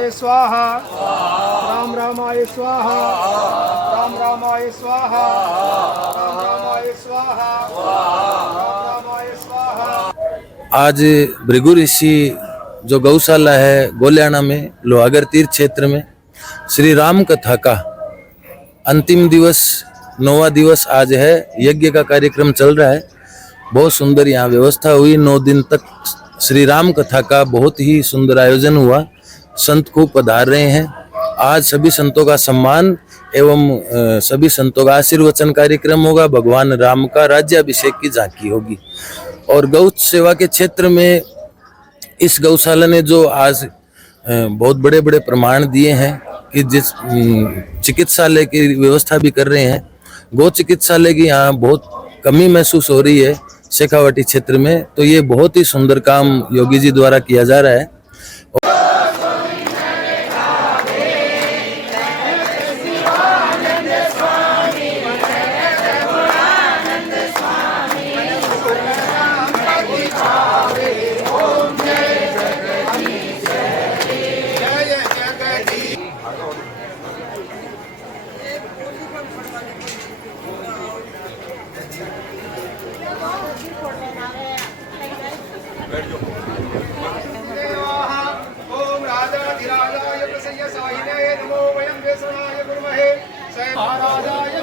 रामाय स्वाहा, राम रामाय स्वाहा, राम रामाय स्वाहा, राम रामाय स्वाहा, राम रामाय स्वाहा। आज भृगु ऋषि जो गौशाला है गोल्याना में लोहागर तीर्थ क्षेत्र में श्री राम कथा का अंतिम दिवस 9वां दिवस आज है। यज्ञ का कार्यक्रम चल रहा है। बहुत सुंदर यहाँ व्यवस्था हुई। 9 दिन तक श्री राम कथा का बहुत ही सुंदर आयोजन हुआ। संत खूब पधार रहे हैं। आज सभी संतों का सम्मान एवं सभी संतों का आशीर्वचन कार्यक्रम होगा। भगवान राम का राज्याभिषेक की झांकी होगी। और गौ सेवा के क्षेत्र में इस गौशाला ने जो आज बहुत बड़े बड़े प्रमाण दिए हैं कि जिस चिकित्सालय की व्यवस्था भी कर रहे हैं। गौ चिकित्सालय की यहाँ बहुत कमी महसूस हो रही है शेखावाटी क्षेत्र में, तो ये बहुत ही सुंदर काम योगी जी द्वारा किया जा रहा है। ओम राजाधिराजाय प्रसय्यसायिने नमो वयं व्यसनाय कुर्महे। महाराजाय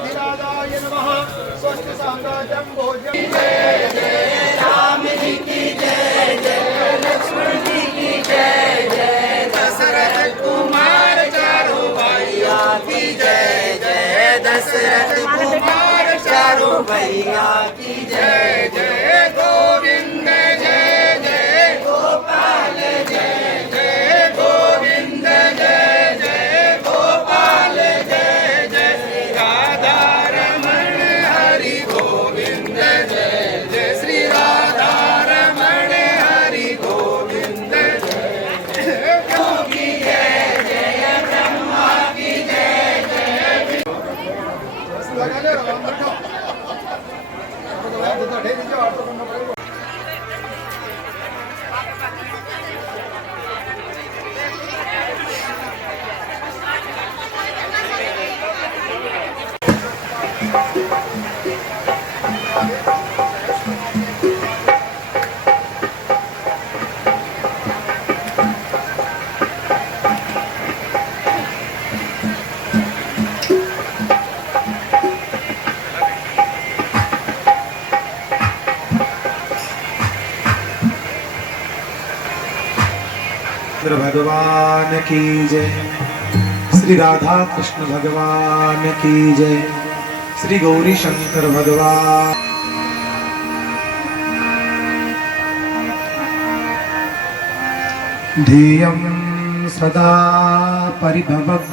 नमः। स्वस्ति साम्राज्यं भोज्यं। जय जय राम जी की जय, जय लक्ष्मण जी की जय, जय दशरथ कुमार चारों भैया की जय, जय दशरथ कुमार चारों भैया की जय, जय गोविंद जय, जय गोपाल जय, जय गोविंद जय, जय गोपाल जय, जय राधा रमण हरि गोविंद जय, जय श्री राधा रमण हरि गोविंद जय। योगी जय, जय ब्रह्मा की जय, जय। भगवान की जय, श्री राधा कृष्ण भगवान की जय, श्री गौरी शंकर भगवान। ध्येयं सदा परिभवं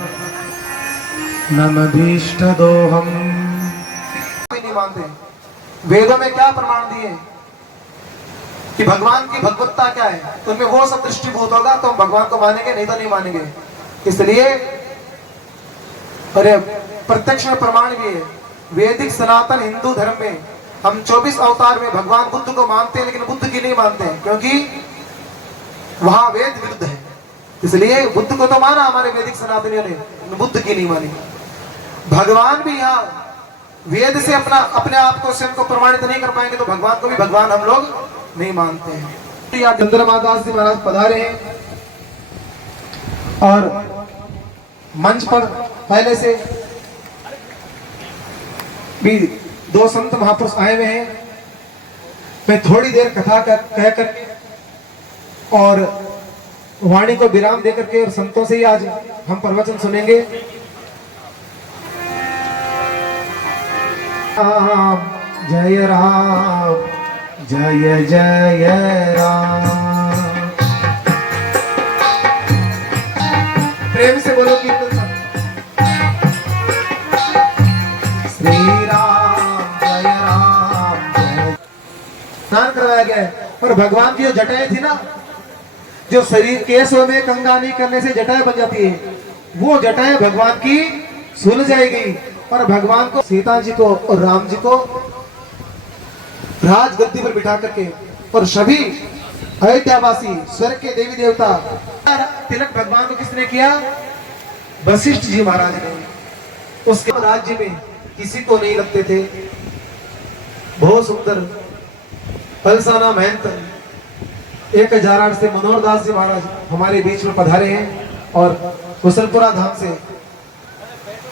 नमभीष्टदोहम्। नहीं मानते। वेदों में क्या प्रमाण दिए कि भगवान की भगवत्ता क्या है, तो उनमें वो सब दृष्टिभूत होगा तो हम भगवान को मानेंगे, नहीं तो नहीं मानेंगे। इसलिए अरे प्रत्यक्ष में प्रमाण भी है। वैदिक सनातन हिंदू धर्म में हम 24 अवतार में भगवान बुद्ध को मानते हैं, लेकिन बुद्ध की नहीं मानते हैं, क्योंकि वहां वेद विरुद्ध है। इसलिए बुद्ध को तो माना हमारे वैदिक सनातनियों ने, बुद्ध की नहीं मानी। भगवान भी यहाँ वेद से अपने आप को स्वयं को प्रमाणित नहीं कर पाएंगे तो भगवान को भी भगवान हम लोग नहीं मानते हैं। यहाँ चंद्रमा दास जी महाराज पधारे हैं और मंच पर पहले से भी 2 संत महापुरुष आए हुए हैं। मैं थोड़ी देर कथा कहकर और वाणी को विराम देकर के और संतों से ही आज हम प्रवचन सुनेंगे। जय राम जय जय राम। प्रेम से बोलो कीर्तन। श्री राम जय राम जय। स्नान करवाया गया है। और भगवान की जो जटाएं थी ना, जो शरीर केशों में कंघा नहीं करने से जटाएं बन जाती है, वो जटाएं भगवान की सुलझ जाएगी। और भगवान को, सीता जी को और राम जी को राज गद्दी पर बिठा करके और सभी अयोध्यावासी स्वर्ग के देवी देवता तिलक भगवान को किसने किया? वशिष्ठ जी महाराज ने। उसके राज्य में किसी को नहीं लगते थे। बहुत सुंदर फलसाना महंत 1008 से मनोहर दास जी महाराज हमारे बीच में पधारे हैं और कुशलपुरा धाम से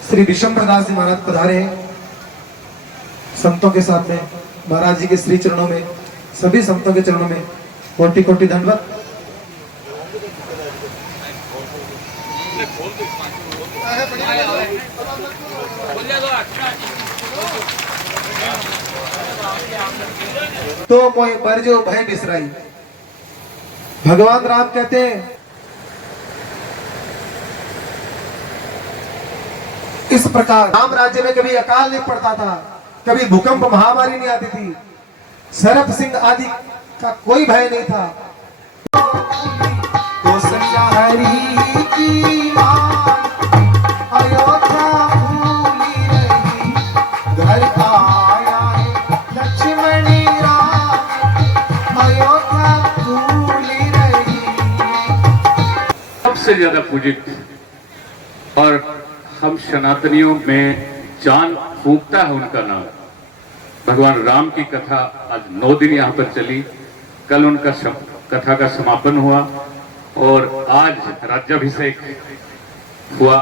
श्री विशंबर दास जी महाराज पधारे हैं संतों के साथ में। महाराज जी के श्री चरणों में, सभी संतों के चरणों में कोटि कोटि दंडवत। तो मोह बरजो भय बिसराई। भगवान राम कहते हैं इस प्रकार राम राज्य में कभी अकाल नहीं पड़ता था, कभी भूकंप महामारी नहीं आती थी, सरप सिंह आदि का कोई भय नहीं था। कौशल्या हरि की मान, अयोध्या भूली रही, घर आया है लक्ष्मणी राम, अयोध्या भूली रही। सबसे ज्यादा पूजित और हम सनातनियों में जान फूंकता है उनका नाम। भगवान राम की कथा आज 9 दिन यहाँ पर चली। कल उनका कथा का समापन हुआ और आज राज्याभिषेक हुआ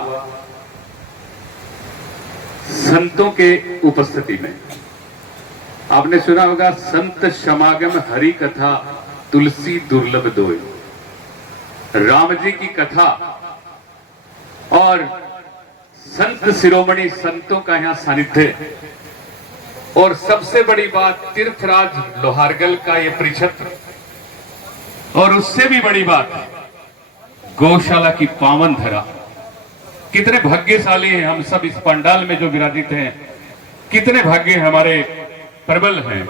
संतों के उपस्थिति में। आपने सुना होगा संत समागम हरि कथा तुलसी दुर्लभ दोय। राम जी की कथा और संत शिरोमणि संतों का यहाँ सानिध्य और सबसे बड़ी बात तीर्थराज लोहारगल का ये परिक्षेत्र और उससे भी बड़ी बात गौशाला की पावन धरा। कितने भाग्यशाली हैं हम सब इस पंडाल में जो विराजित हैं। कितने भाग्य हमारे प्रबल हैं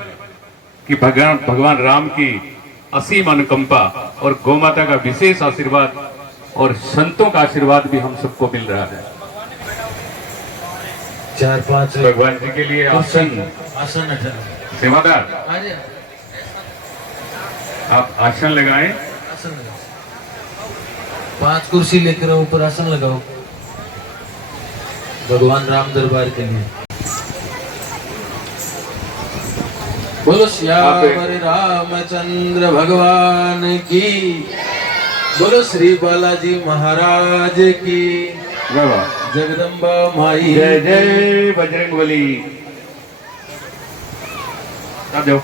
कि भगवान राम की असीम अनुकंपा और गौमाता का विशेष आशीर्वाद और संतों का आशीर्वाद भी हम सबको मिल रहा है। 4-5 भगवान जी के लिए आसन सेवादार आप आसन लगाएं। 5 कुर्सी लेकर आओ, ऊपर आसन लगाओ भगवान राम दरबार के लिए। बोलो श्याम रामचंद्र भगवान की, बोलो श्री बालाजी महाराज की, जगदम्बा माई जय जय बजरंगबली। आ जाओ।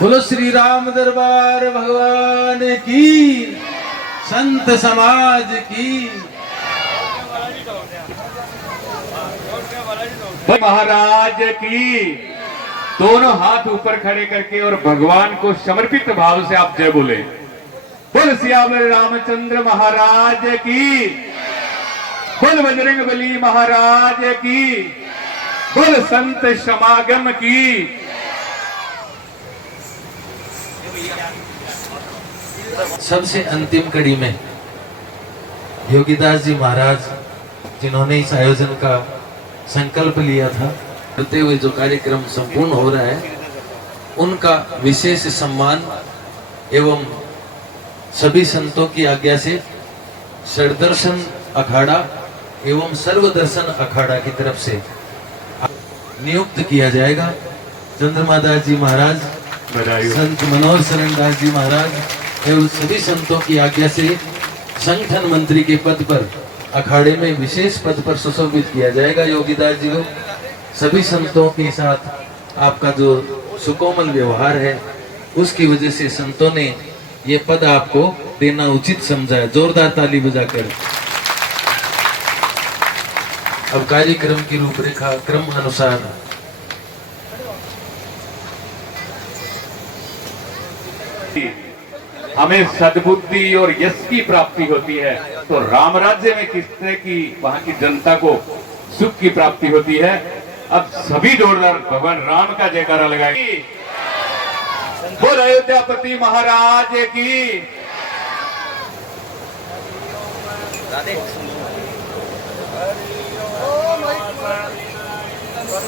बोलो श्री राम दरबार भगवान की, संत समाज की। महाराज की दोनों हाथ ऊपर खड़े करके और भगवान को समर्पित भाव से आप जय बोले। बोल श्याम रामचंद्र महाराज की, बोल बजरंगबली महाराज की, बोल संत समागम की। सबसे अंतिम कड़ी में योगीदास जी महाराज जिन्होंने इस आयोजन का संकल्प लिया था, करते हुए जो कार्यक्रम संपूर्ण हो रहा है उनका विशेष सम्मान एवं सभी संतों की आज्ञा से षडदर्शन अखाड़ा एवं सर्वदर्शन अखाड़ा की तरफ से नियुक्त किया जाएगा। चंद्रमा दास जी महाराज, संत मनोहर शरण दास जी महाराज एवं सभी संतों की आज्ञा से संगठन मंत्री के पद पर अखाड़े में विशेष पद पर सुशोभित किया जाएगा। योगीदास जी को सभी संतों के साथ आपका जो सुकोमल व्यवहार है उसकी वजह से संतों ने ये पद आपको देना उचित समझा है। जोरदार ताली बजाकर अब कार्यक्रम की रूपरेखा क्रम अनुसार हमें सद्बुद्धि और यश की प्राप्ति होती है तो राम राज्य में किस तरह की वहां की जनता को सुख की प्राप्ति होती है। अब सभी जोरदार भगवान राम का जयकारा लगाएंगे। बोल अयोध्यापति महाराज की। आप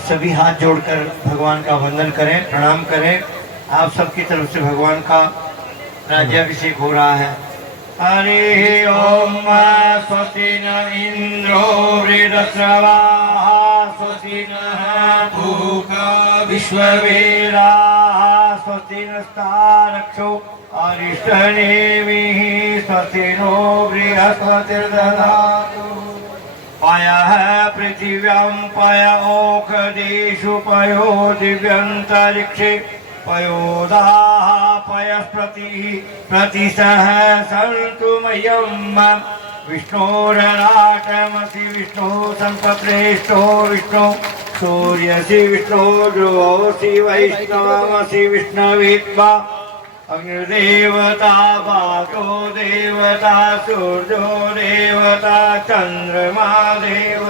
सभी हाथ जोड़कर भगवान का वंदन करें, प्रणाम करें। आप सबकी तरफ से भगवान का राज्याभिषेक हो रहा है। हरि ओम स्वस्ति न इंद्रो वृद्धश्रवाः स्वस्ति नः पूषा विश्ववेदाः स्वस्ति नस्तारक्षो अरिष्टनेमिः स्वस्ति नो बृहस्पतिर्दधातु। पयः पृथिव्यां पय ओषधीषु पयो दिव्यन्तरिक्षे पयोदाः पयस्पतिः प्रतिशः सन्तु मह्यम्। विष्णोरराटमसि विष्णु सम्पप्रेष्ठो विष्णु सूर्यसि विष्णु ध्रुवोऽसि वैष्णवमसि विष्णुवित्वा। अग्निर्देवता वाचो देवता सूर्यो देवता चंद्रमा देव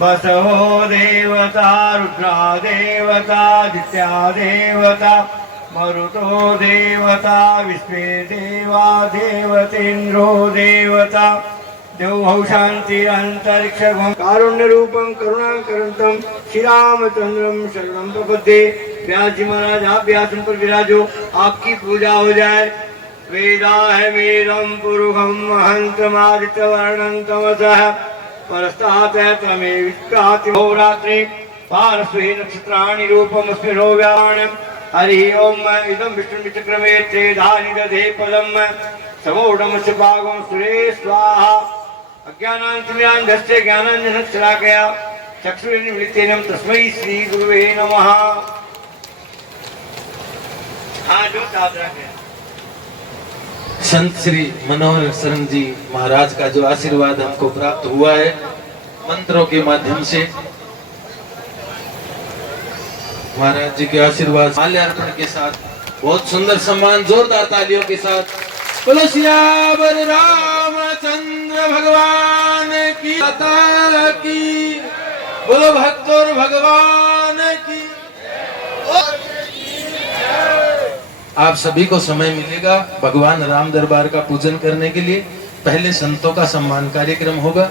वसवो देवता रुद्रा देवता आदित्या देवता मरुतो देवता विश्वे देवा देवतेन्द्रो देवता। देवौ शांति अंतरिक्ष कारुण्य रूपं करुणाकरंतं श्री रामचंद्रं शरणं प्रपद्ये। व्यास जी महाराज आप व्यासन पर विराजो, आपकी पूजा हो जाए। वेदाहमेदं पुरुषं महन्तमादित्यवर्णं तमसः परस्तात् तमे विष्टाति होरात्रि पार्श्वे नक्षत्राणि रूपमस्मिनो व्याणम्। हरि ओम इदं विष्णुचक्रमे त्रेधानि दधे पदं समूढमस्य भागं सुरे स्वाहा। अज्ञानान्तर्यान्धस्य ज्ञानाञ्जनशलाकया चक्षुरुन्मीलितेन तस्मै श्री गुरुवे नमः। संत श्री मनोहर शरण जी महाराज का जो आशीर्वाद हमको प्राप्त हुआ है मंत्रों के माध्यम से, महाराज जी के आशीर्वाद माल्यार्पण के साथ बहुत सुंदर सम्मान, जोरदार तालियों के साथ बोलो सियावर रामचंद्र भगवान की बोलो भक्तों भगवान की। आप सभी को समय मिलेगा भगवान राम दरबार का पूजन करने के लिए। पहले संतों का सम्मान कार्यक्रम होगा,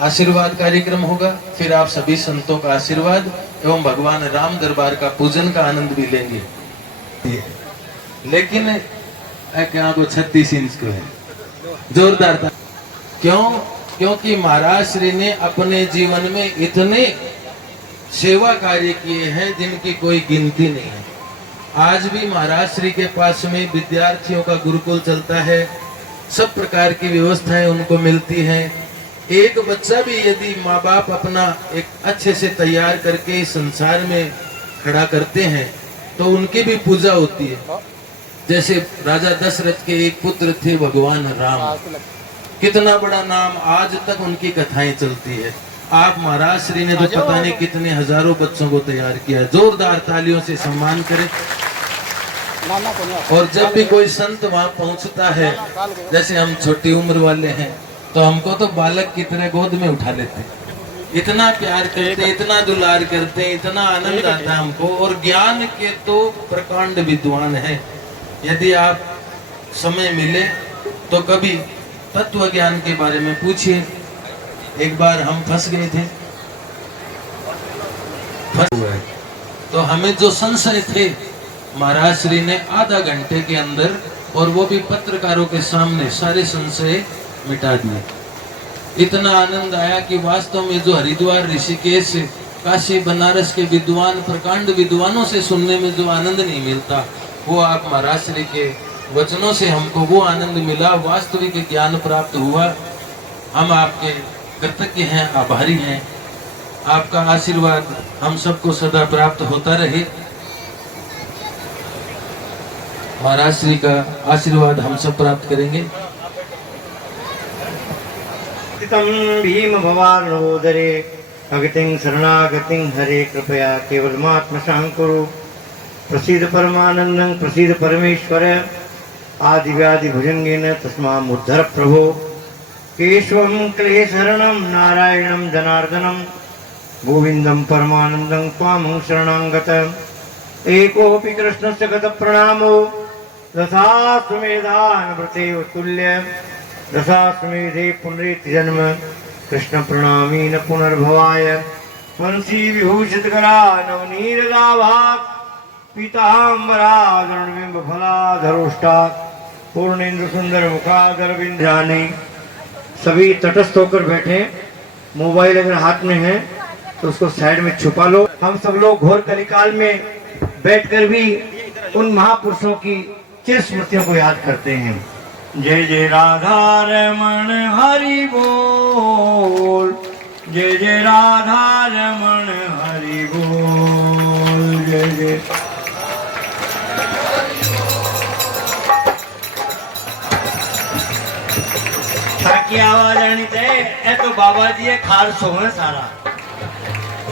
आशीर्वाद कार्यक्रम होगा, फिर आप सभी संतों का आशीर्वाद एवं भगवान राम दरबार का पूजन का आनंद भी लेंगे। लेकिन क्या वो 36 इंच को है, जोरदार था। क्योंकि महाराज श्री ने अपने जीवन में इतने सेवा कार्य किए हैं जिनकी कोई गिनती नहीं है। आज भी महाराज श्री के पास में विद्यार्थियों का गुरुकुल चलता है, सब प्रकार की व्यवस्थाएं उनको मिलती हैं। एक बच्चा भी यदि माँ बाप अपना एक अच्छे से तैयार करके संसार में खड़ा करते हैं तो उनकी भी पूजा होती है। जैसे राजा दशरथ के एक पुत्र थे भगवान राम, कितना बड़ा नाम, आज तक उनकी कथाएं चलती है। आप महाराज श्री ने तो पता नहीं कितने हजारों बच्चों को तैयार किया। जोरदार तालियों से सम्मान करें। और जब भी कोई संत वहां पहुंचता है, जैसे हम छोटी उम्र वाले हैं तो हमको तो बालक की तरह गोद में उठा लेते हैं, इतना प्यार करते, इतना दुलार करते, इतना आनंद आता है हमको। और ज्ञान के तो प्रकांड विद्वान है। यदि आप समय मिले तो कभी तत्व ज्ञान के बारे में पूछिए। एक बार हम फंस गए थे, तो हमें जो संशय थे महाराज श्री ने आधा घंटे के अंदर, और वो भी पत्रकारों के सामने, सारे संशय मिटा दिए। इतना आनंद आया कि वास्तव में जो हरिद्वार, ऋषिकेश, काशी, बनारस के विद्वान, प्रकांड विद्वानों से सुनने में जो आनंद नहीं मिलता, वो आप महाराज श्री के वचनों से हमको वो आनंद मिला, वास्तविक ज्ञान प्राप्त हुआ। हम आपके कृतज्ञ हैं, आभारी हैं। आपका आशीर्वाद हम सबको सदा प्राप्त होता रहे। महाराज श्री का आशीर्वाद हम सब प्राप्त करेंगे। भीम भवानोदरे अगतिं शरणागतिं हरे कृपया केवलमात्मशाङ्कुरु। प्रसीद परमानन्दं प्रसीद परमेश्वर। आदिव्याधि भुजंगेन तस्मामुद्धर प्रभो। केशवं क्लेशहरणं नारायणं जनार्दनं गोविंदं परमानंदं त्वां शरणं गतम् एकोऽपि कृष्णस्य गतप्रणामो दशाश्वमेधानव्रते तुल्य दशाश्वमेधे पुनरेति जन्म कृष्ण प्रणामी न पुनर्भवाय वंशी विभूषितकरा नवनीरदाभात् पीताम्बराधरणबिम्ब फलाधरोष्टा पूर्णेन्द्र सुंदर मुखाधर विंध्यानि। सभी तटस्थ होकर बैठे, मोबाइल अगर हाथ में है तो उसको साइड में छुपा लो। हम सब लोग घोर कलिकाल में बैठकर भी उन महापुरुषों की चिर स्मृतियों को याद करते हैं। जय जय राधा रमण हरि बोल, जय जय राधा रमण हरि बोल, जय जय। की आवाज आनी चाहिए। ए तो बाबा जी है खार सोना सारा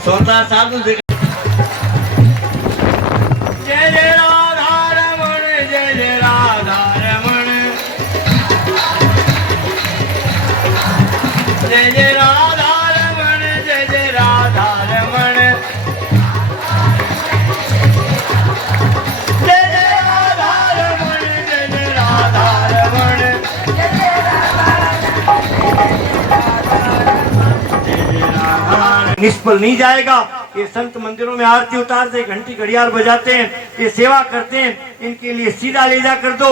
सोता साधु। जय जय राधा रमण, जय जय राधा रमण, जय जय राधा रमण, जय जय राधा रमण, जय जय राधा रमण, जय जय राधा रमण, निष्फल नहीं जाएगा। ये संत मंदिरों में आरती उतारते हैं, घंटी घड़ियाल बजाते हैं, ये सेवा करते हैं, इनके लिए सीधा ले जा कर दो।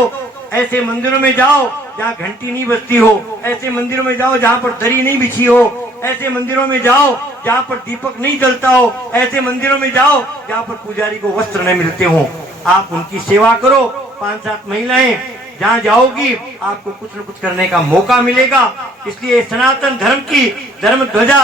ऐसे मंदिरों में जाओ जहाँ घंटी नहीं बजती हो, ऐसे मंदिरों में जाओ जहाँ पर दरी नहीं बिछी हो, ऐसे मंदिरों में जाओ जहाँ पर दीपक नहीं जलता हो, ऐसे मंदिरों में जाओ जहाँ पर पुजारी को वस्त्र नहीं मिलते हो। आप उनकी सेवा करो। 5-7 महिलाएं जहाँ जाओगी आपको कुछ न कुछ करने का मौका मिलेगा। इसलिए सनातन धर्म की धर्म ध्वजा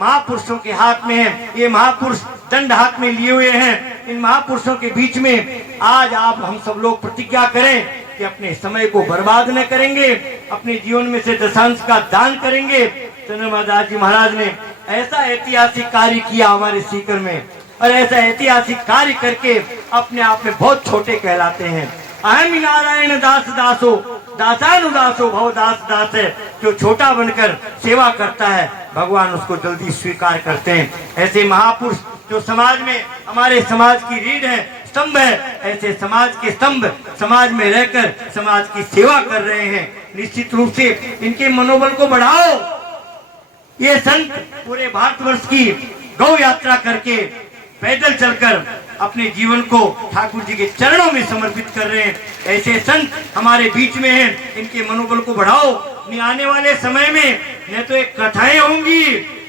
महापुरुषों के हाथ में है। ये महापुरुष दंड हाथ में लिए हुए हैं। इन महापुरुषों के बीच में आज आप हम सब लोग प्रतिज्ञा करें कि अपने समय को बर्बाद न करेंगे, अपने जीवन में से दशांश का दान करेंगे। चंद्रमादास जी महाराज ने ऐसा ऐतिहासिक कार्य किया हमारे सीकर में, और ऐसा ऐतिहासिक कार्य करके अपने आप में बहुत छोटे कहलाते हैं। अहम नारायण दास दासो दासानुदासो भव दास दास है। जो छोटा बनकर सेवा करता है भगवान उसको जल्दी स्वीकार करते हैं। ऐसे महापुरुष जो समाज में हमारे समाज की रीढ़ है, स्तंभ है, ऐसे समाज के स्तंभ समाज में रहकर समाज की सेवा कर रहे हैं। निश्चित रूप से इनके मनोबल को बढ़ाओ। ये संत पूरे भारतवर्ष की गौ यात्रा करके पैदल चलकर अपने जीवन को ठाकुर जी के चरणों में समर्पित कर रहे हैं। ऐसे संत हमारे बीच में हैं, इनके मनोबल को बढ़ाओ। आने वाले समय में न तो एक कथाएं होंगी,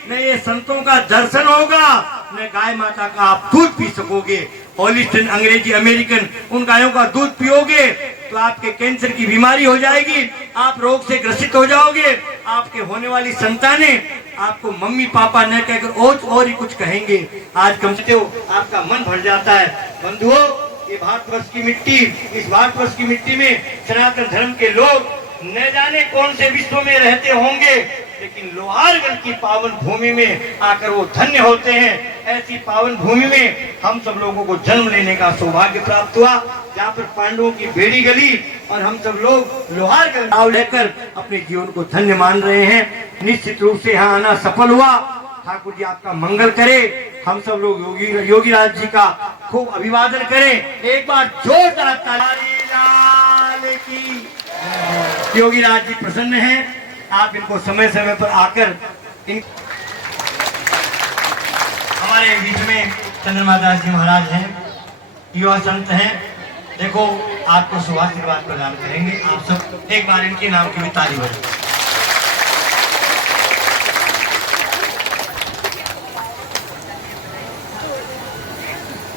न ये संतों का दर्शन होगा, न गाय माता का आप दूध पी सकोगे। हॉलिस्टन अंग्रेजी अमेरिकन उन गायों का दूध पियोगे तो आपके कैंसर की बीमारी हो जाएगी, आप रोग से ग्रसित हो जाओगे। आपके होने वाली संतानें आपको मम्मी पापा न कहकर और ही कुछ कहेंगे। आज कम से हो आपका मन भर जाता है। बंधुओं, ये भारतवर्ष की मिट्टी, इस भारतवर्ष की मिट्टी में सनातन धर्म के लोग न जाने कौन से विश्व में रहते होंगे, लेकिन लोहारगढ़ की पावन भूमि में आकर वो धन्य होते हैं। ऐसी पावन भूमि में हम सब लोगों को जन्म लेने का सौभाग्य प्राप्त हुआ, जहाँ पर पांडवों की बेड़ी गली और हम सब लोग लोहारगढ़ नाव लेकर अपने जीवन को धन्य मान रहे हैं। निश्चित रूप से यहाँ आना सफल हुआ। ठाकुर जी आपका मंगल करे। हम सब लोग योगी राज जी का खूब अभिवादन करें। एक बार जोरदार ताली की। योगी राज जी प्रसन्न हैं। आप इनको समय समय पर आकर हमारे बीच में चंद्रमादास जी महाराज हैं, युवा संत हैं। देखो आपको शुभाशीर्वाद प्रदान करेंगे। आप सब एक बार इनके नाम की भी ताली बजाएं।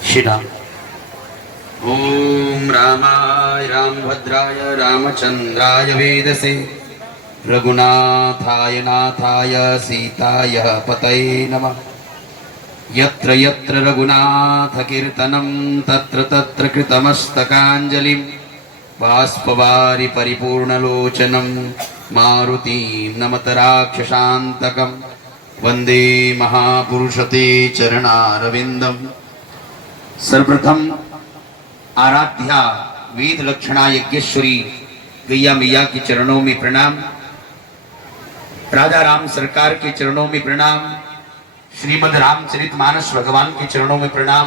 श्री राम। ओम रामाय रामभद्राय रामचंद्राय वेदसे रघुनाथाय नाथाय सीताय पतये नमः। यत्र यत्र रघुनाथ कीर्तनं तत्र तत्र कृतमस्तकाञ्जलिं बाष्पवारि परिपूर्णलोचनं मारुतिं नमत राक्षसान्तकं वन्दे महापुरुषते चरणारविन्दम्। सर्वप्रथम आराध्या वेद लक्षणा यज्ञेश्वरी गैया मैया के चरणों में प्रणाम। राजा राम सरकार के चरणों में प्रणाम, श्रीमद् रामचरितमानस भगवान के चरणों में प्रणाम,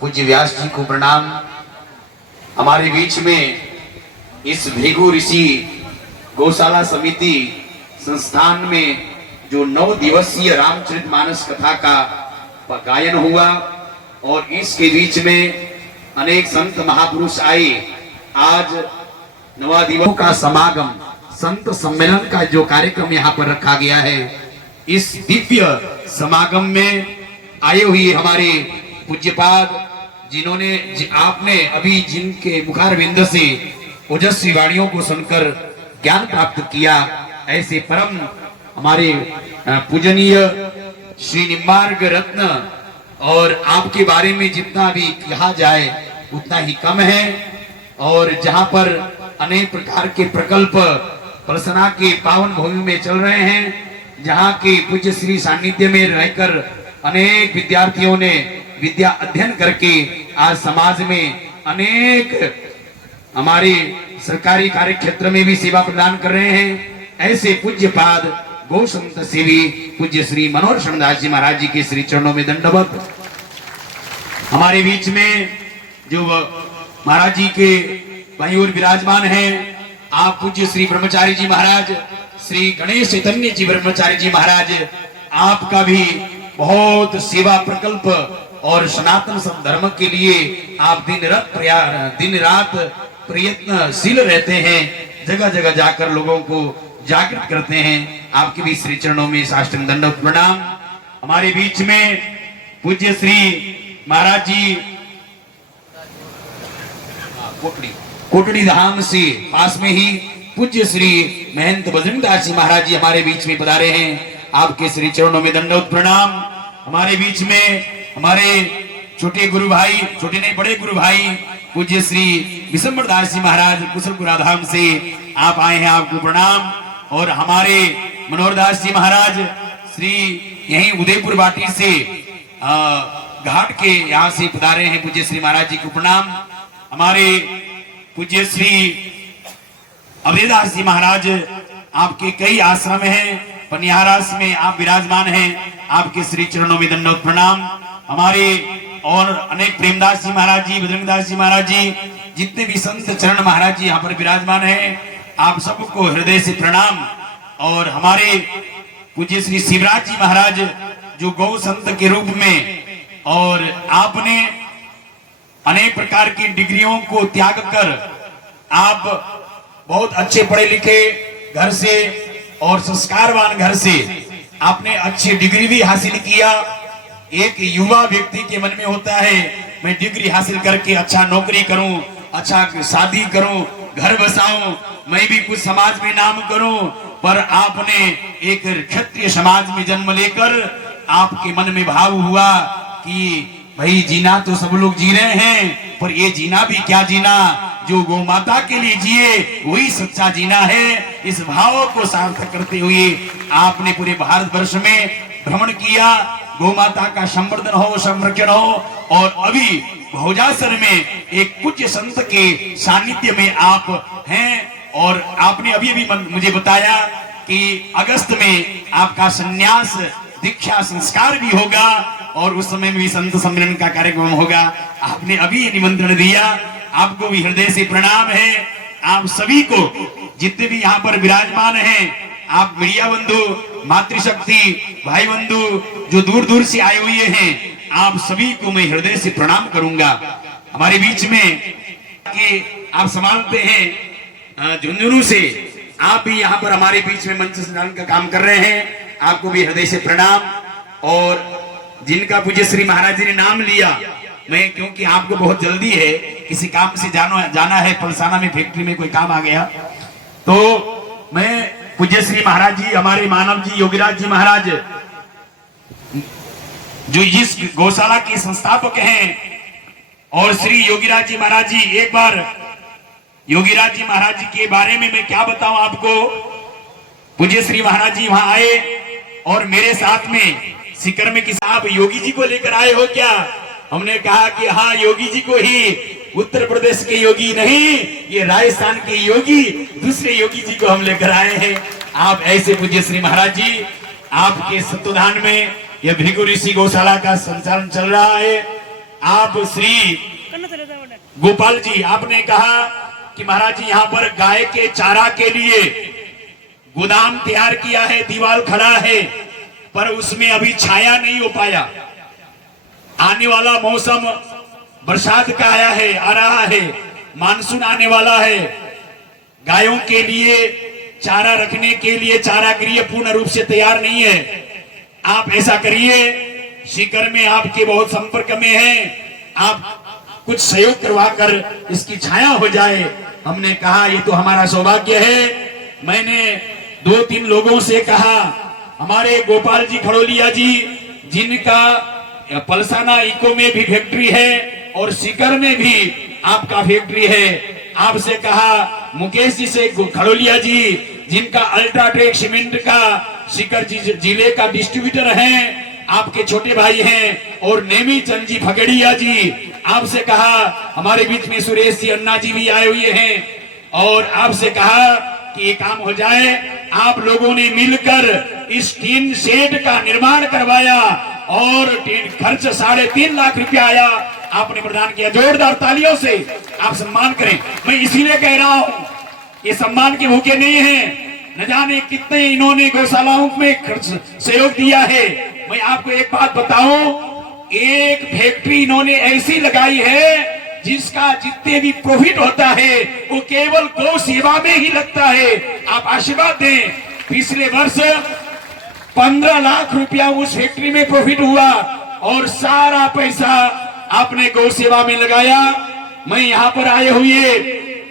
पूज्य व्यास जी को प्रणाम। हमारे बीच में इस भृगु ऋषि गौशाला समिति संस्थान में जो 9 दिवसीय रामचरितमानस कथा का गायन हुआ और इसके बीच में अनेक संत महापुरुष आए। आज 9 दिवसों का समागम, संत सम्मेलन का जो कार्यक्रम यहाँ पर रखा गया है, इस दिव्य समागम में आए हुए हमारे पूज्यपाद, जिन्होंने आपने अभी जिनके मुखारविंद से ओजस्वी वाणियों को सुनकर ज्ञान प्राप्त किया, ऐसे परम हमारे पूजनीय श्री निम्बार्क रत्न, और आपके बारे में जितना भी कहा जाए उतना ही कम है। और जहां पर अनेक प्रकार के प्रकल्प पलसना के पावन भूमि में चल रहे हैं, जहां के पूज्य श्री सानिध्य में रहकर अनेक विद्यार्थियों ने विद्या अध्ययन करके आज समाज में अनेक हमारे सरकारी कार्य क्षेत्र में भी सेवा प्रदान कर रहे हैं, ऐसे पूज्यपाद गौ संत सेवी पूज्य श्री मनोहर शरणदास जी महाराज जी के श्री चरणों में दंडवत। हमारे बीच में जो महाराज जी के भाई और विराजमान हैं, आप पूज्य श्री ब्रह्मचारी जी महाराज, श्री गणेश चैतन्य जी ब्रह्मचारी जी महाराज, आपका भी बहुत सेवा प्रकल्प और सनातन धर्म के लिए आप दिन रात प्रयत्नशील रहते हैं, जगह जगह जाकर लोगों को जागृत करते हैं। आपके भी श्री चरणों में साष्टांग दंडवत प्रणाम। हमारे बीच में पूज्य श्री महाराज जी कोटड़ी धाम से पास में ही पूज्य श्री महंत बजरंग दास जी महाराज जी हमारे बीच में पधारे हैं, आपके श्री चरणों में दंडवत प्रणाम। हमारे बीच में हमारे छोटे गुरु भाई, छोटे नहीं बड़े गुरु भाई पूज्य श्री विशंबर दास जी महाराज कुशलपुरा धाम से आप आए हैं, आपको प्रणाम। और हमारे मनोहर दास जी महाराज श्री यहीं उदयपुर बाटी से घाट के यहाँ से पधारे हैं, पूज्य श्री महाराज जी को प्रणाम। हमारे पूज्य श्री अभयदास जी महाराज, आपके कई आश्रम हैं, पनिहारास में आप विराजमान हैं, आपके श्री चरणों में दंडवत प्रणाम। हमारे और अनेक प्रेमदास जी महाराज जी, बजरंगदास जी महाराज जी, जितने भी संत चरण महाराज जी यहाँ पर विराजमान हैं, आप सबको हृदय से प्रणाम। और हमारे पूज्य श्री शिवराज जी महाराज, जो गौ संत के रूप में, और आपने अनेक प्रकार की डिग्रियों को त्याग कर आप बहुत अच्छे पढ़े लिखे घर से और संस्कारवान घर से आपने अच्छी डिग्री भी हासिल किया। एक युवा व्यक्ति के मन में होता है मैं डिग्री हासिल करके अच्छा नौकरी करूं, अच्छा शादी करूं, घर बसाऊं, मैं भी कुछ समाज में नाम करूं, पर आपने एक क्षत्रिय समाज में जन्म लेकर आपके मन में भाव हुआ कि भाई जीना तो सब लोग जी रहे हैं, पर ये जीना भी क्या जीना, जो गौ माता के लिए जिए वही सच्चा जीना है। इस भाव को सार्थक करते हुए आपने पूरे भारत वर्ष में भ्रमण किया, गौ माता का संवर्धन हो, संरक्षण हो, और अभी भोजासर में एक पूज्य संत के सानिध्य में आप हैं। और आपने अभी अभी मुझे बताया कि अगस्त में आपका संन्यास दीक्षा संस्कार भी होगा और उस समय में भी संत सम्मेलन का कार्यक्रम होगा। आपने अभी निमंत्रण दिया, आपको भी हृदय से प्रणाम है। आप सभी को, जितने भी यहाँ पर विराजमान हैं, आप मीडिया बंधु, मातृशक्ति भाई बंधु जो दूर दूर से आए हुए हैं, आप सभी को मैं हृदय से प्रणाम करूंगा। हमारे बीच में कि आप संभालते हैं झुंझुनू से, आप भी यहाँ पर हमारे बीच में मंच संचालन का काम कर रहे हैं, आपको भी हृदय से प्रणाम। और जिनका पूज्य श्री महाराज जी ने नाम लिया, मैं क्योंकि आपको बहुत जल्दी है, किसी काम से जाना है, पलसाना में फैक्ट्री में कोई काम आ गया, तो मैं पूज्य श्री महाराज जी, हमारे मानव जी योगीराज जी महाराज, जो इस गौशाला के संस्थापक हैं, और श्री योगीराज जी महाराज जी, एक बार योगीराज जी महाराज जी के बारे में मैं क्या बताऊं आपको। पूज्य श्री महाराज जी वहां आए और मेरे साथ में सीकर में कि साहब योगी जी को लेकर आए हो क्या? हमने कहा कि हाँ योगी जी को ही, उत्तर प्रदेश के योगी नहीं, ये राजस्थान के योगी, दूसरे योगी जी को हम लेकर आए हैं। आप ऐसे पूज्य श्री महाराज जी, आपके सत्वधान में यह भृगु ऋषि गौशाला का संचालन चल रहा है। आप श्री गोपाल जी, आपने कहा कि महाराज जी यहाँ पर गाय के चारा के लिए गोदाम तैयार किया है, दीवार खड़ा है, पर उसमें अभी छाया नहीं हो पाया। आने वाला मौसम बरसात का आया है, आ रहा है, मानसून आने वाला है। गायों के लिए चारा रखने के लिए चारा गृह पूर्ण रूप से तैयार नहीं है। आप ऐसा करिए, सीकर में आपके बहुत संपर्क में हैं, आप कुछ सहयोग करवा कर इसकी छाया हो जाए। हमने कहा ये तो हमारा सौभाग्य है। मैंने 2-3 लोगों से कहा, हमारे गोपाल जी खड़ोलिया जी, जिनका पलसाना इको में भी फैक्ट्री है और सीकर में भी आपका फैक्ट्री है, आपसे कहा मुकेश जी से खड़ोलिया जी, जिनका अल्ट्राटेक सीमेंट का सीकर जिले का डिस्ट्रीब्यूटर है, आपके छोटे भाई हैं, और नेमी चंद जी फगड़िया जी, आपसे कहा हमारे बीच में सुरेश जी अन्ना जी भी आए हुए हैं, और आपसे कहा कि ये काम हो जाए। आप लोगों ने मिलकर इस टीन शेड का निर्माण करवाया और खर्च 3.5 लाख रुपया आया, आपने प्रदान किया। जोरदार तालियों से आप सम्मान करें। मैं इसीलिए कह रहा हूं, ये सम्मान के भूखे नहीं हैं, न जाने कितने इन्होंने गौशालाओं में खर्च सहयोग दिया है। मैं आपको एक बात बताऊं, एक फैक्ट्री इन्होंने ऐसी लगाई है जिसका जितने भी प्रॉफिट होता है वो केवल गौ सेवा में ही लगता है। आप आशीर्वाद दें। पिछले वर्ष 15 लाख रुपया उस फैक्ट्री में प्रॉफिट हुआ और सारा पैसा आपने गौ सेवा में लगाया। मैं यहाँ पर आए हुए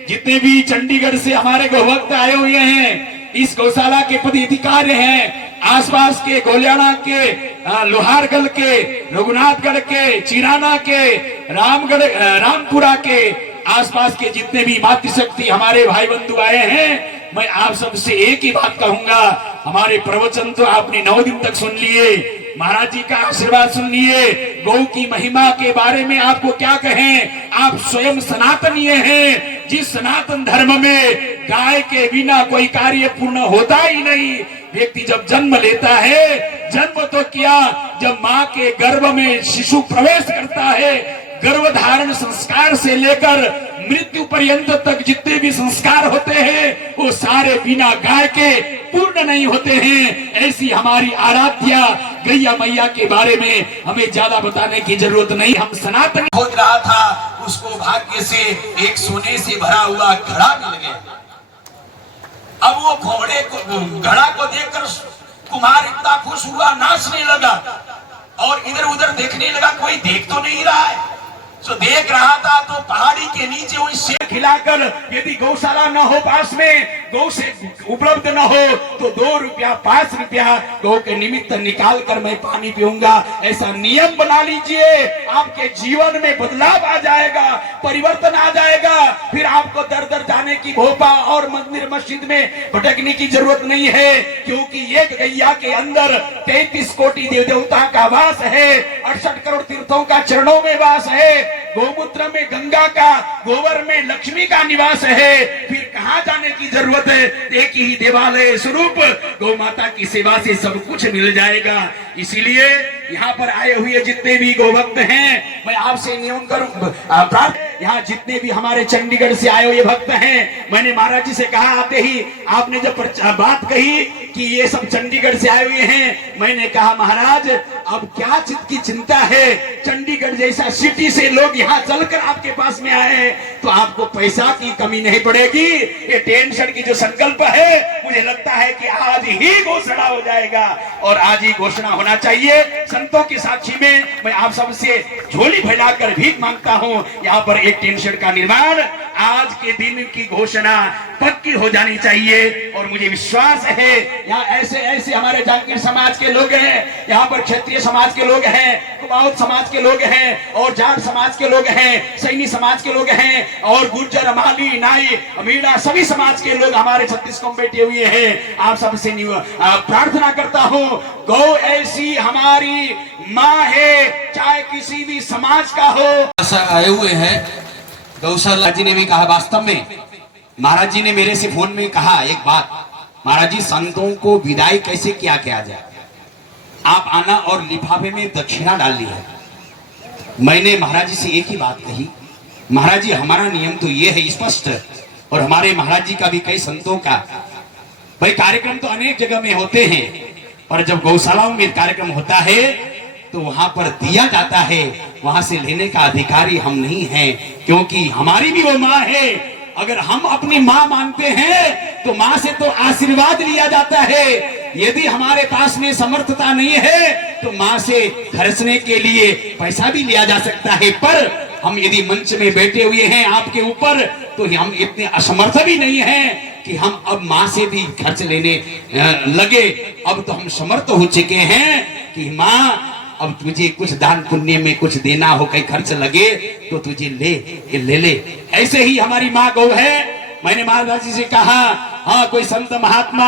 जितने भी चंडीगढ़ से हमारे गौभक्त आए हुए हैं, इस गौशाला के पदाधिकारी हैं, आसपास के गोलियाना के, लोहारगढ़ के, रघुनाथगढ़ के, चिराना के, रामगढ़, रामपुरा के आसपास के जितने भी मातृशक्ति हमारे भाई बंधु आए हैं, मैं आप सबसे एक ही बात कहूंगा, हमारे प्रवचन तो आपने 9 दिन तक सुन लिए, महाराज जी का आशीर्वाद सुन लिए। गौ की महिमा के बारे में आपको क्या कहें, आप स्वयं सनातनीय हैं। जिस सनातन धर्म में गाय के बिना कोई कार्य पूर्ण होता ही नहीं। व्यक्ति जब जन्म लेता है, जन्म तो किया, जब माँ के गर्भ में शिशु प्रवेश करता है, गर्भधारण संस्कार से लेकर मृत्यु पर्यंत तक जितने भी संस्कार होते हैं वो सारे बिना गाय के पूर्ण नहीं होते हैं। ऐसी हमारी आराध्या गैया मैया के बारे में हमें ज्यादा बताने की जरूरत नहीं। हम सनातन खोज रहा था, उसको भाग्य से एक सोने से भरा हुआ घड़ा मिल गया। अब वो घोड़े को, घड़ा को देखकर कुम्हार इतना खुश हुआ, नाचने लगा और इधर उधर देखने लगा, कोई देख तो नहीं रहा है। तो देख रहा था तो पहाड़ी के नीचे वही शेर खिलाकर, यदि गौशाला न हो पास में, गौ से उपलब्ध न हो तो 2 रुपया 5 रुपया गौ के निमित्त निकाल कर मैं पानी पीऊंगा, ऐसा नियम बना लीजिए। आपके जीवन में बदलाव आ जाएगा, परिवर्तन आ जाएगा। फिर आपको दर दर जाने की भोपा और मंदिर मस्जिद में भटकने की जरूरत नहीं है, क्योंकि एक गैया के अंदर 33 कोटि देव देवता का वास है, 68 करोड़ तीर्थों का चरणों में वास है, गोमूत्र में गंगा का, गोबर में लक्ष्मी का निवास है। फिर कहाँ जाने की जरूरत है, एक ही देवालय स्वरूप गौ माता की सेवा से सब कुछ मिल जाएगा। इसीलिए यहाँ पर आए हुए जितने भी गौभक्त हैं, मैं आपसे नियम करूं, यहाँ जितने भी हमारे चंडीगढ़ से आए हुए भक्त हैं, मैंने महाराज जी से कहा आते ही, आपने जब बात कही कि ये सब चंडीगढ़ से आए हुए हैं, मैंने कहा महाराज अब क्या की चिंता है, चंडीगढ़ जैसा सिटी से लोग यहाँ चलकर आपके पास में आए हैं तो आपको पैसा की कमी नहीं पड़ेगी। ये टेंशन की जो संकल्प है, मुझे लगता है कि आज ही घोषणा हो जाएगा और आज ही घोषणा होना चाहिए। संतों की साक्षी में मैं आप सबसे झोली फैलाकर भीख मांगता हूँ, यहाँ पर एक टेंशन का निर्माण आज के दिन की घोषणा पक्की हो जानी चाहिए। और मुझे विश्वास है यहाँ ऐसे ऐसे हमारे जागीर समाज के लोग हैं, यहाँ पर क्षत्रिय समाज के लोग हैं, कुमाऊं समाज के लोग हैं, और जाट समाज के लोग हैं, सैनी समाज के लोग हैं, और गुर्जर, माली, नाई, मीणा सभी समाज के लोग हमारे छत्तीसगढ़ में बैठे हुए हैं। आप सबसे प्रार्थना करता हूँ, गौ ऐसी हमारी माँ है, चाहे किसी भी समाज का हो। आए हुए हैं गौशाला जी ने भी कहा, वास्तव में महाराज जी ने मेरे से फोन में कहा एक बात महाराज जी संतों को विदाई कैसे किया जाए। आप आना और लिफाफे में दक्षिणा डाल ली है। मैंने महाराज जी से एक ही बात कही, महाराज जी हमारा नियम तो ये है स्पष्ट, और हमारे महाराज जी का भी कई संतों का भाई कार्यक्रम तो अनेक जगह में होते हैं, और जब गौशालाओं में कार्यक्रम होता है तो वहां पर दिया जाता है, वहां से लेने का अधिकारी हम नहीं हैं, क्योंकि हमारी भी वो माँ है। अगर हम अपनी माँ मानते हैं तो माँ से तो आशीर्वाद लिया जाता है। यदि हमारे पास में समर्थता नहीं है तो माँ से खर्चने के लिए पैसा भी लिया जा सकता है, पर हम यदि मंच में बैठे हुए हैं आपके ऊपर तो हम इतने असमर्थ भी नहीं हैं कि हम अब माँ से भी खर्च लेने लगे। अब तो हम समर्थ हो चुके हैं कि माँ अब तुझे कुछ दान पुण्य में कुछ देना हो, कहीं खर्च लगे तो तुझे ले ले। ऐसे ही हमारी माँ गौ है। मैंने महाराज जी से कहा, हाँ कोई संत महात्मा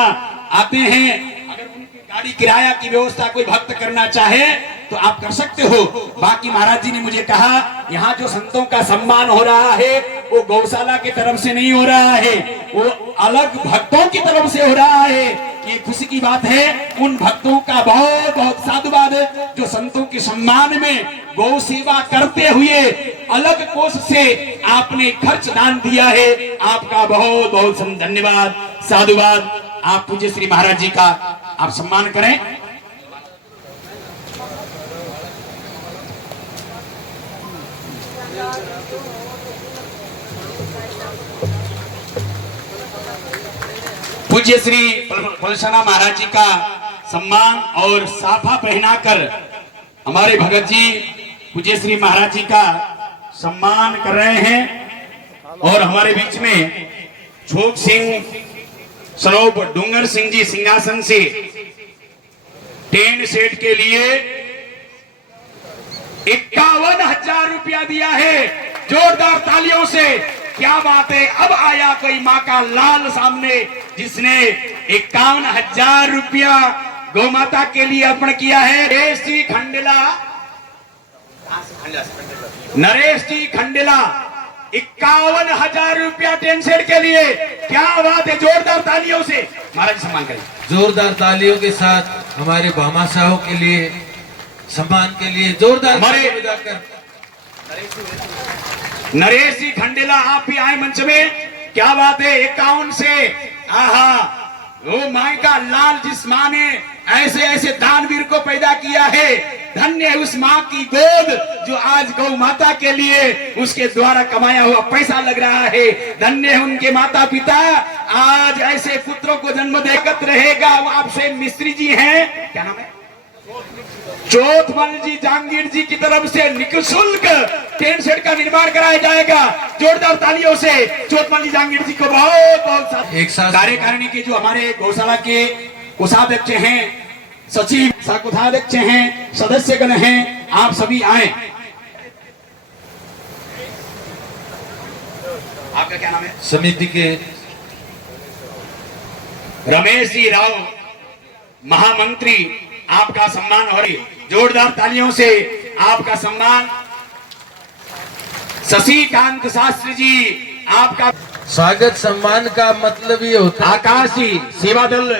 आते हैं, अगर उनकी गाड़ी किराया की व्यवस्था कोई भक्त करना चाहे तो आप कर सकते हो। बाकी महाराज जी ने मुझे कहा, यहाँ जो संतों का सम्मान हो रहा है वो गौशाला की तरफ से नहीं हो रहा है, वो अलग भक्तों की तरफ से हो रहा है। ये खुशी की बात है। उन भक्तों का बहुत बहुत साधुवाद जो संतों के सम्मान में गौ सेवा करते हुए अलग कोष से आपने खर्च दान दिया है। आपका बहुत बहुत धन्यवाद, साधुवाद। आप पूज्य श्री महाराज जी का आप सम्मान करें। पूज्य श्री पलसाना महाराज जी का सम्मान और साफा पहनाकर हमारे भगत जी पूज्य श्री महाराज जी का सम्मान कर रहे हैं। और हमारे बीच में छोक सिंह सरोप डूंगर सिंह जी सिंहासन से टेंट सेट के लिए 51,000 रुपया दिया है। जोरदार तालियों से, क्या बात है। अब आया कोई माँ का लाल सामने जिसने 51,000 रुपया गौ माता के लिए अर्पण किया है। नरेश जी खंडेला 51,000 रुपया टेंट सेट के लिए, क्या बात है। जोरदार तालियों से महाराज सम्मान करें। जोरदार तालियों के साथ हमारे भामाशाहों के लिए सम्मान के लिए जोरदार हमारे नरेश जी खंडेला, आप भी आए मंच में। क्या बात है। 51 से आहा, वो माई का लाल जिस माँ ने ऐसे ऐसे दानवीर को पैदा किया है, धन्य है उस माँ की गोद जो आज गौ माता के लिए उसके द्वारा कमाया हुआ पैसा लग रहा है। धन्य है उनके माता पिता, आज ऐसे पुत्रों को जन्म देकर रहेगा। वो आपसे मिस्त्री जी हैं, क्या नाम है, चौथमल जी जहांगीर जी की तरफ से निःशुल्क टेंट सेट का निर्माण कराया जाएगा। जोरदार तालियों से चौथमल जी जहांगीर जी को बहुत बहुत। एक साथ कार्यकारिणी के जो हमारे गौशाला के कोषाध्यक्ष हैं, सचिव शाखोपाध्यक्ष हैं, सदस्यगण हैं, आप सभी आए। आपका क्या नाम है? समिति के रमेश जी राव महामंत्री, आपका सम्मान हो रही। जोरदार तालियों से आपका सम्मान। शशिकांत शास्त्री जी, आपका स्वागत सम्मान का मतलब ये होता है आकाश जी सेवा दल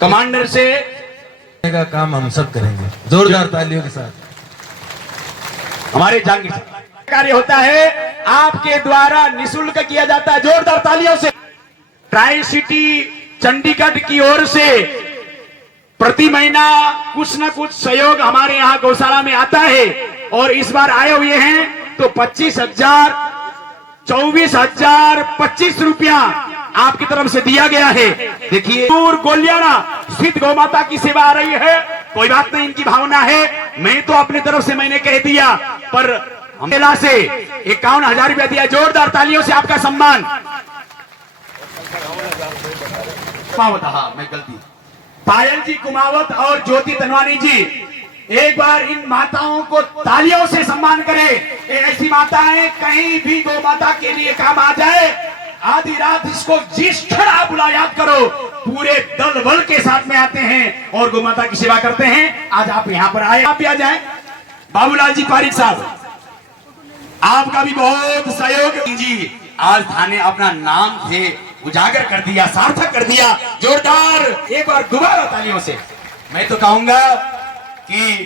कमांडर से का काम हम सब करेंगे। जोरदार तालियों के साथ हमारे जहांगीर कार्य होता है, आपके द्वारा निःशुल्क किया जाता है। जोरदार तालियों से। ट्राई सिटी चंडीगढ़ की ओर से प्रति महीना कुछ न कुछ सहयोग हमारे यहाँ गौशाला में आता है, और इस बार आए हुए हैं तो 25,000, 24,000 25 रुपया आपकी तरफ से दिया गया है। देखिए गोलियाना स्थित गौ माता की सेवा आ रही है। कोई बात नहीं, इनकी भावना है। मैं तो अपनी तरफ से मैंने कह दिया, पर मेला से 51,000 रुपया दिया। जोरदार तालियों से आपका सम्मान। मैं गलती पायल जी कुमावत और ज्योति तनवानी जी, एक बार इन माताओं को तालियों से सम्मान करें। ये ऐसी माताएं कहीं भी गौ माता के लिए काम आ जाए, आधी रात इसको जिस क्षण आप बुला याद करो, पूरे दल बल के साथ में आते हैं और गौ माता की सेवा करते हैं। आज आप यहाँ पर आए, आप भी आ जाए। बाबूलाल जी पारिक साहब, आपका भी बहुत सहयोग जी। आज थाने अपना नाम थे उजागर कर दिया, सार्थक कर दिया। जोरदार एक बार दोबारा तालियों से मैं तो कहूंगा कि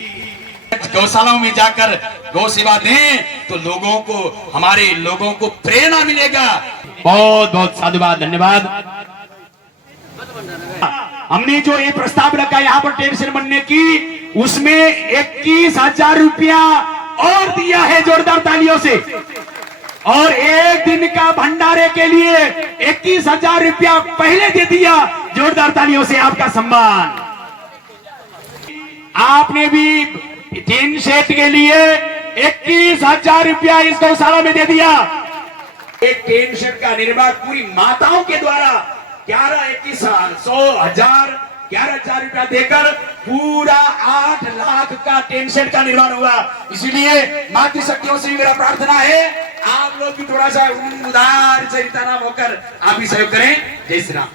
गौशालाओं में जाकर गौ सेवा दें तो लोगों को, हमारे लोगों को प्रेरणा मिलेगा। बहुत बहुत साधुवाद, धन्यवाद। हमने जो ये प्रस्ताव रखा यहाँ पर टेंशन बनने की, उसमें 21,000 रुपया और दिया है, जोरदार तालियों से। और एक दिन का भंडारे के लिए 21,000 रुपया पहले दे दिया, जोरदार तालियों से आपका सम्मान। आपने भी टीन शेड के लिए 21,000 रुपया इस गौशाला में दे दिया। एक टीन शेड का निर्माण पूरी माताओं के द्वारा 11,000 रुपया देकर पूरा 8 लाख का टीन शेड का निर्माण हुआ। इसीलिए मातृ शक्तियों से भी मेरा प्रार्थना है, आप लोग भी थोड़ा सा उदार चरिताराम होकर आप भी सहयोग करें। जय श्री राम।